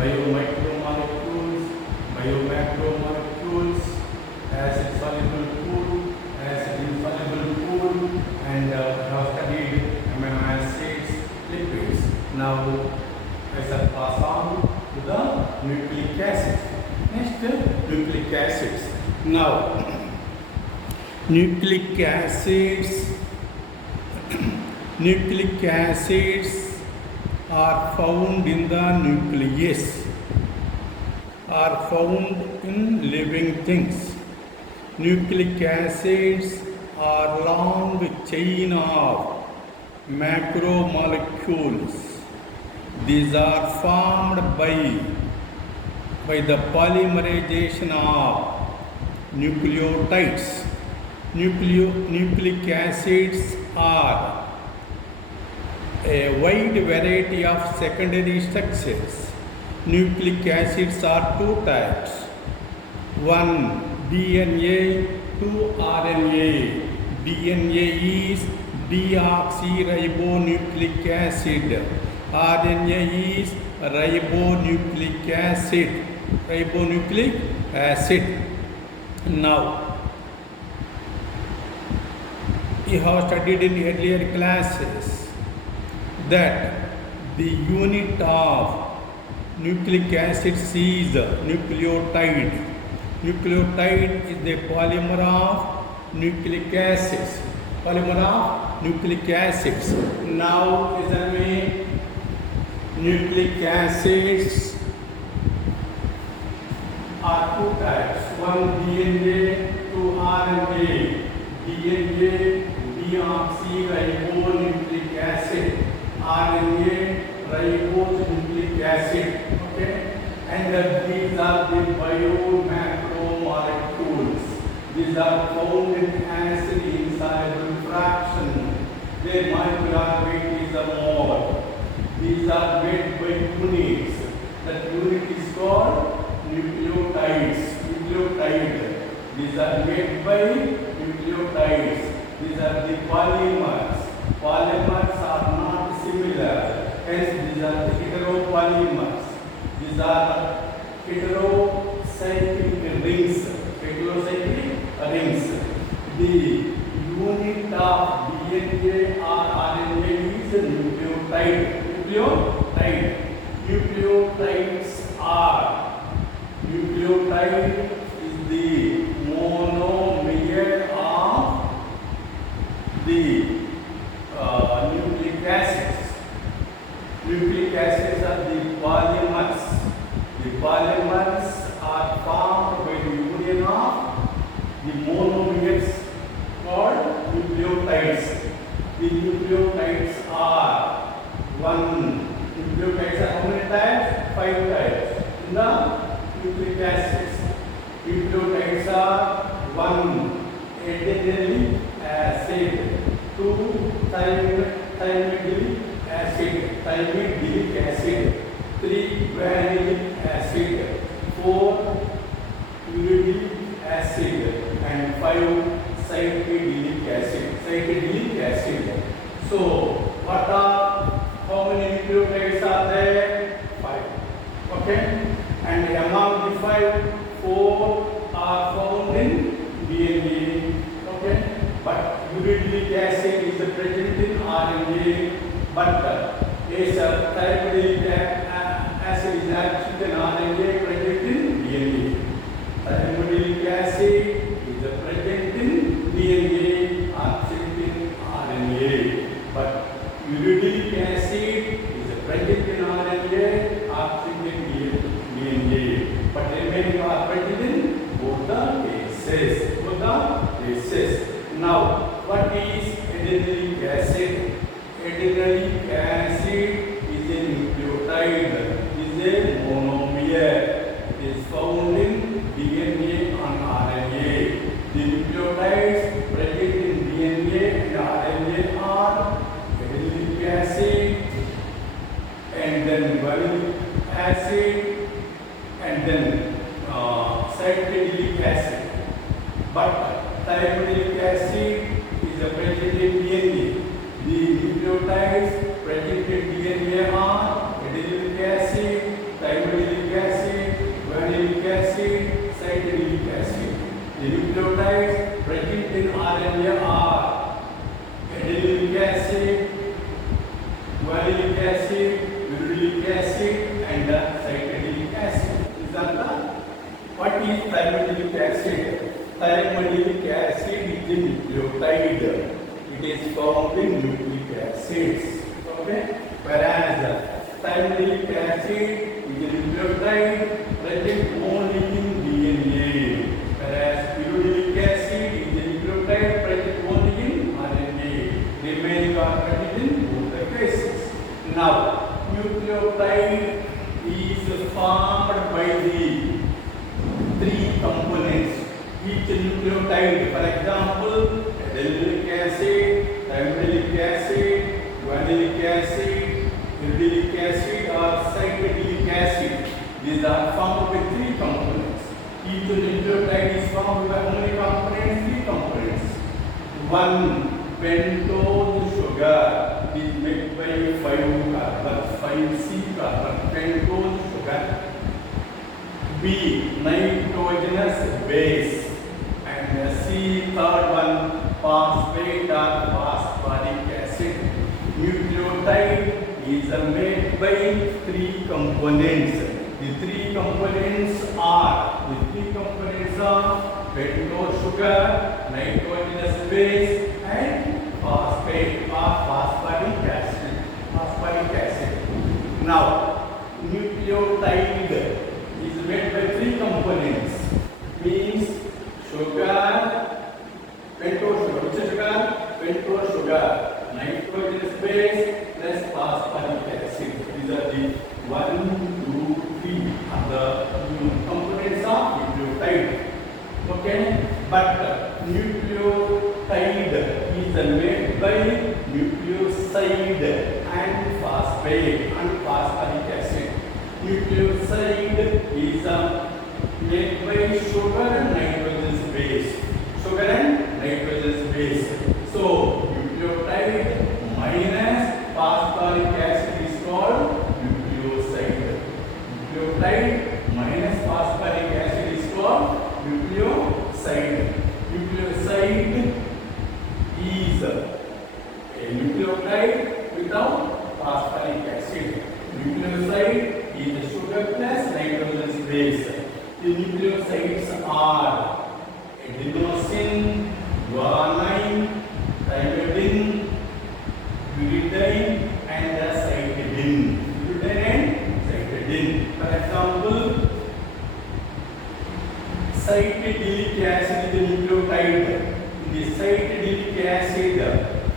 biomicromolecules, biomacromolecules, acid-soluble pool, acid-insoluble pool, and we have studied amino acids, lipids. Now, I shall pass on to the nucleic acids. Next, nucleic acids. Now, nucleic acids are found in the nucleus, are found in living things. Nucleic acids are long chain of macromolecules. These are formed by the polymerization of nucleotides. Nucleic acids are a wide variety of secondary structures. Nucleic acids are two types. One, DNA, two, RNA. DNA is deoxyribonucleic acid. RNA is ribonucleic acid. Now, we have studied in earlier classes that the unit of nucleic acid is nucleotide. Nucleotide is the polymer of nucleic acids. Now, listen me. Nucleic acids are two types. One, DNA, two, RNA. DNA, deoxyribonucleic acid. RNA, ribonucleic acid. Okay, and these are the biomacromolecules. These are found in acid insoluble fraction. Their molecular weight is a mole. These are made by units. That unit is called nucleotides. These are made by nucleotides. These are the polymers. Polymers are not similar. Hence, these are the heteropolymers. These are heterocyclic rings. The unit of DNA or RNA is a nucleotide. Nucleotide is the monomer of the nucleic acids. Nucleic acids are the polymers. The polymers are formed by the union of the monomers called nucleotides. The nucleotides are nucleotides are how many types? 5 types. In the nucleic acids, nucleotides are 1, adenylic acid, 2, thymidilic acid, 3, vanillic acid, 4, uridylic acid, and 5, cytidilic acid. So, how many nucleotides are there? 5. Okay, and among the 5, 4 are found in DNA. Okay, but uridylic acid is present in RNA, but thymidilic acid is actually an RNA present in DNA. Thymidilic acid is present in DNA, absent in RNA. But uridylic acid is present in RNA, absent in DNA. But remaining are present in both the cases. Now, what is adenylic acid? Adenylic acid is a nucleotide, is a monomer. It is found in DNA and RNA. The nucleotides present in DNA and RNA are adenylic acid, and then vanillic acid, and then cytidilic acid. But thymidilic acid is present in DNA. The nucleotides present in DNA are adenylic acid, thymidilic in RNA are adenylic acid, guanylyc acid, urylic acid, and cytidinic acid. These are the. What is thymidinic acid? Thymidinic acid is a nucleotide. It is found in nucleic acids. Okay. Whereas thymidinic acid is a nucleotide present only in DNA. Whereas urylic acid is a nucleotide present only in RNA. Remaining are present in both the cases. Now, nucleotide is formed by the three components. Each nucleotide, for example, adenylic acid, thymidinic acid, guanylyc acid, urylic acid, or cytidinic acid. These are formed by three components. Each nucleotide is formed by how many components? Three components. One pentose sugar is made by 5 carbons, 5C carbon, pentose sugar. B, nitrogenous base, and C, third one, phosphate or phosphoric acid. Nucleotide is made by three components. The three components are pentose sugar, nitrogenous base, and phosphate or phosphoric acid. Now, nucleotide is made by three components. Means sugar, pentose sugar. Which is sugar? Pentose sugar, nitrogenous base plus phosphoric acid. These are the 1, 2, 3 are the components of nucleotide. Okay, but nucleotide is made by nucleoside and phosphate and phosphoric acid. Nucleoside is made by sugar and nitrogenous base. Sugar and nitrogenous base. So, nucleotide minus phosphoric acid is called nucleoside. Nucleotide minus phosphoric acid is called nucleoside. Nucleoside is a nucleotide without phosphoric acid. Nucleoside is a sugar plus nitrogenous base. The nucleosides are adenosine, guanine, thymidine, uridine, and cytidine. Uridine and cytidine. For example, cytidinic acid is a nucleotide. In the cytidinic acid,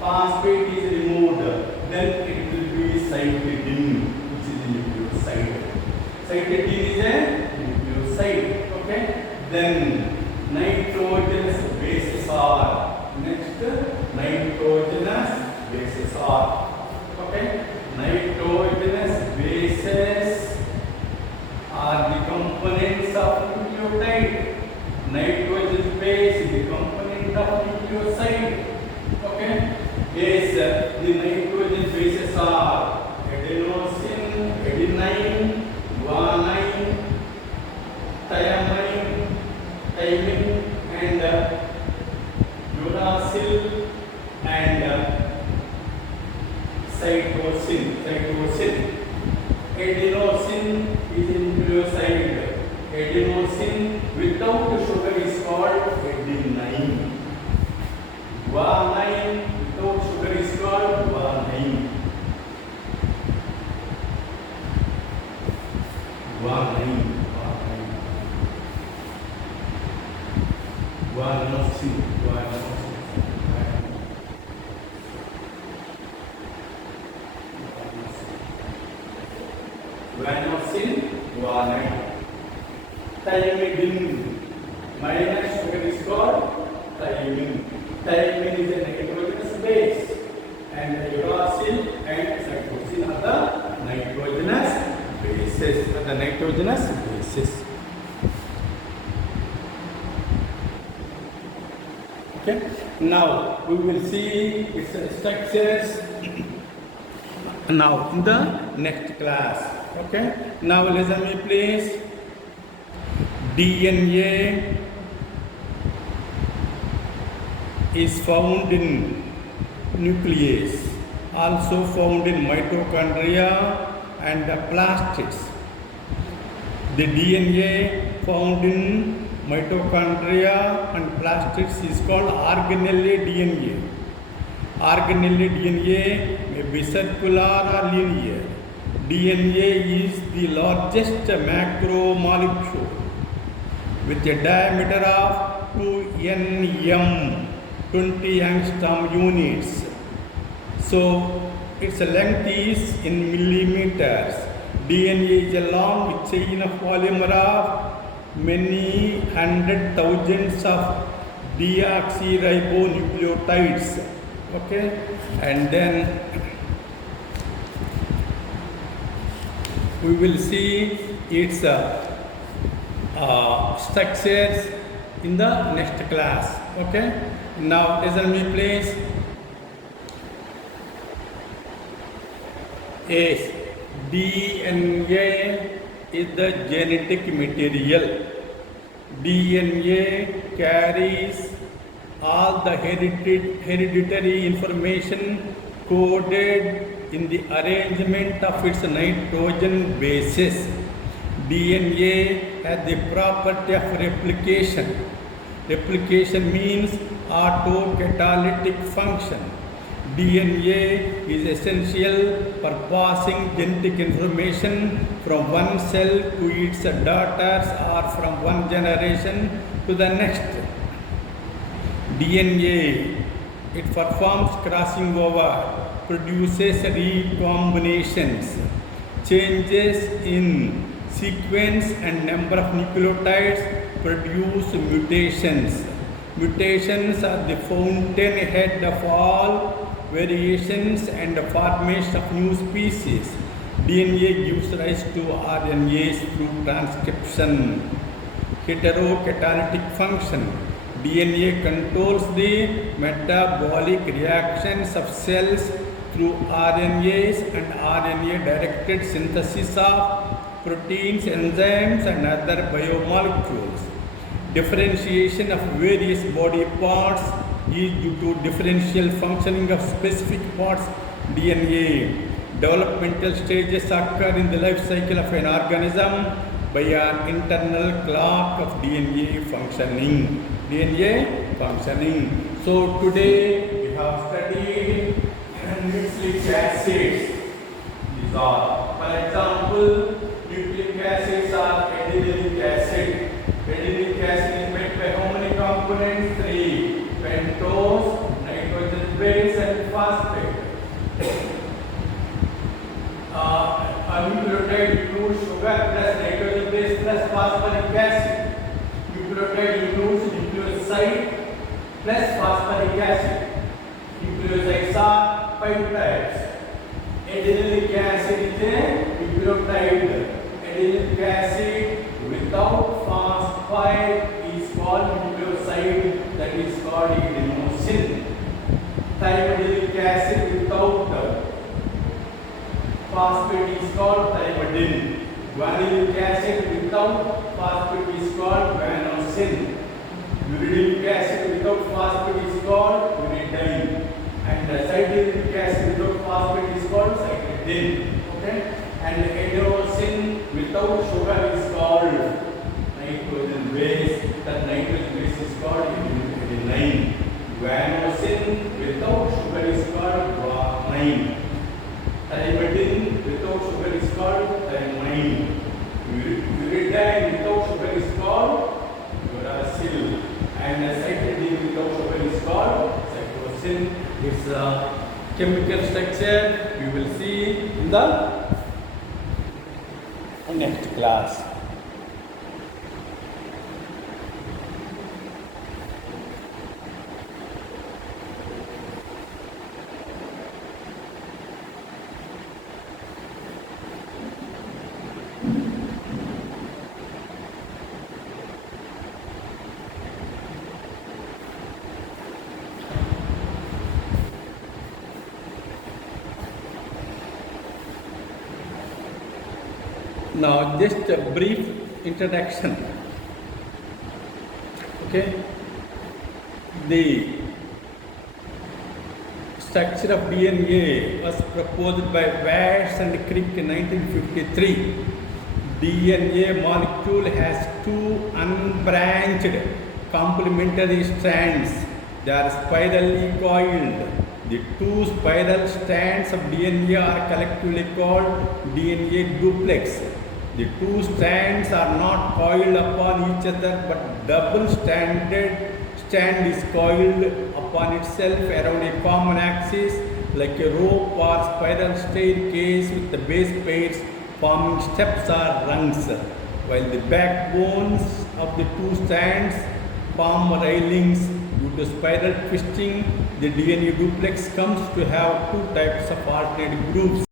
phosphate is removed. Then it will be cytidine, which is a nucleoside. Cytidine is a nucleoside. Okay. Then nitrogenous bases are next. Nitrogenous bases are. Okay. Nitrogenous bases are the components of nucleotide. Nitrogenous base is the component of nucleoside. Okay. Yes, the nitrogen bases are adenosine, adenine, guanine, thymine, and uracil and cytosine. Adenosine is a nucleoside. Adenosine without sugar is called adenine. Guanine without sugar is called guanine. Guanosine. Thymidine minus sugar is called thymine. Thymine is a nitrogenous base, and uracil and cytosine are the nitrogenous bases. Okay. Now we will see its structures now in the next class. Okay. Now listen me please. DNA is found in nucleus, also found in mitochondria and the plastids. The DNA found in mitochondria and plastids is called organelle DNA. Organelle DNA may be circular or linear. DNA is the largest macromolecule with a diameter of 2 nm, 20 angstrom units. So its length is in millimeters. DNA is a long chain of polymer of many hundred thousands of deoxyribonucleotides. Okay, and then we will see its structures in the next class. Okay, now listen me please. Yes, DNA is the genetic material. DNA carries all the hereditary information coded in the arrangement of its nitrogen bases. DNA has the property of replication. Replication means autocatalytic function. DNA is essential for passing genetic information from one cell to its daughters or from one generation to the next. DNA, it performs crossing over, produces recombinations, changes in sequence and number of nucleotides produce mutations. Mutations are the fountainhead of all variations and the formation of new species. DNA gives rise to RNAs through transcription. Heterocatalytic function. DNA controls the metabolic reactions of cells through RNAs and RNA-directed synthesis of proteins, enzymes, and other biomolecules. Differentiation of various body parts is due to differential functioning of specific parts DNA. Developmental stages occur in the life cycle of an organism by an internal clock of DNA functioning. So today we have studied nucleic acids. These are, for example, nucleic acids are adenylate acid. Adenylate acid is made by how many components? 3. Pentose, nitrogen base and phosphate. A nucleotide includes sugar plus nitrogen base plus phosphoric acid. Nucleotide includes nucleoside plus phosphoric acid. Nucleosides are 5 types. Adenylate acid is a nucleotide. Adenylate acid without phosphide is called nucleoside, that is called adenosine. Thymidinic acid without phosphate is called thymidine. Guanylate acid without phosphate is called guanosine. Uridic acid without phosphate is called uridine. And cytidinic acid without phosphate is called cytidine. Okay? And adenosine without sugar is called nitrogen base. That nitrogen base is called adenine. Guanosine without sugar is called guanine. Thymidine without sugar is called thymine. Uridine without sugar is called uracil. And cytidine without sugar is called cytosine. Its chemical structure we will see in the next class. Now, just a brief introduction. Okay, the structure of DNA was proposed by Watts and Crick in 1953. DNA molecule has two unbranched complementary strands. They are spirally coiled. The two spiral strands of DNA are collectively called DNA duplex. The two strands are not coiled upon each other, but strand is coiled upon itself around a common axis like a rope or spiral staircase with the base pairs forming steps or rungs, while the backbones of the two strands form railings. Due to spiral twisting, the DNA duplex comes to have two types of alternate groups.